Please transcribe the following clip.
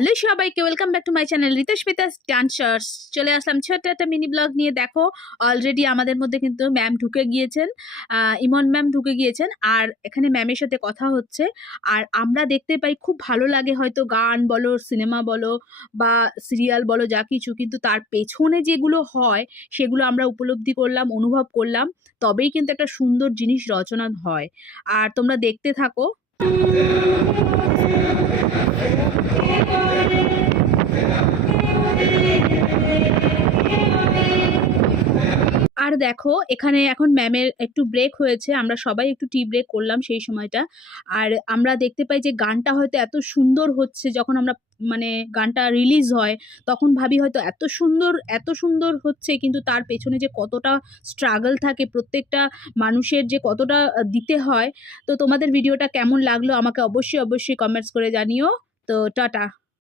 Hello সবাইকে, welcome back to my channel Ritasmita's dancers. চলে আসলাম ছোট্ট একটা মিনি ব্লগ নিয়ে। দেখো, অলরেডি আমাদের মধ্যে কিন্তু ম্যাম ঢুকে গিয়েছেন, ইমন ম্যাম ঢুকে গিয়েছেন। আর এখানে ম্যামের সাথে কথা হচ্ছে। আর আমরা দেখতে পাই, খুব ভালো লাগে হয়তো গান বলো, সিনেমা বলো বা সিরিয়াল বলো, যা কিছু, কিন্তু তার পেছনে যেগুলো হয় সেগুলো আমরা উপলব্ধি করলাম, অনুভব করলাম, তবেই কিন্তু একটা সুন্দর জিনিস রচনা হয়। আর তোমরা দেখতে থাকো। আর দেখো, এখানে এখন ম্যামের একটু ব্রেক হয়েছে, আমরা সবাই একটু টি ব্রেক করলাম সেই সময়টা। আর আমরা দেখতে পাই যে গানটা হয়তো এত সুন্দর হচ্ছে, যখন আমরা মানে গানটা রিলিজ হয় তখন ভাবি হয়তো এত সুন্দর হচ্ছে, কিন্তু তার পেছনে যে কতটা স্ট্রাগল থাকে প্রত্যেকটা মানুষের, যে কতটা দিতে হয়। তো তোমাদের ভিডিওটা কেমন লাগলো আমাকে অবশ্যই অবশ্যই কমেন্টস করে জানিও। তো টাটা।